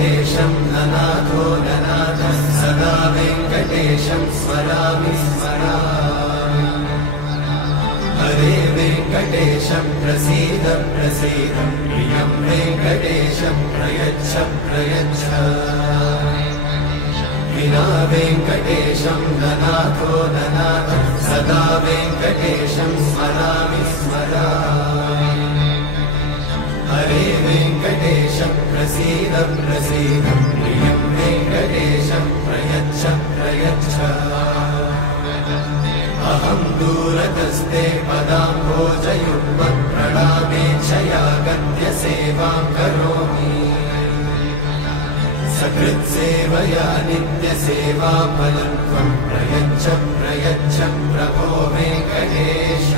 वेङ्कटेशं ननाथो ननाथः सदा वेङ्कटेशं स्मरामि स्मरामि हरे वेङ्कटेशं प्रसीद प्रसीद प्रियं वेङ्कटेशं प्रयच्छ प्रयच्छ विना वेङ्कटेशं ननाथो ननाथः सदा वेङ्कटेशं स्मरामि स्मरामि हरे वेङ्कटेशं प्रसीद प्रसीद प्रियं वेङ्कटेशं प्रयच्छ प्रयच्छ अहं दूरतस्ते पदाम्भोजयुग्मत् प्रणामेच्छया गद्य सेवां करोमि सकृत्सेवया नित्यसेवाफलं त्वं प्रयच्छ प्रयच्छ प्रभो वेङ्कटेश।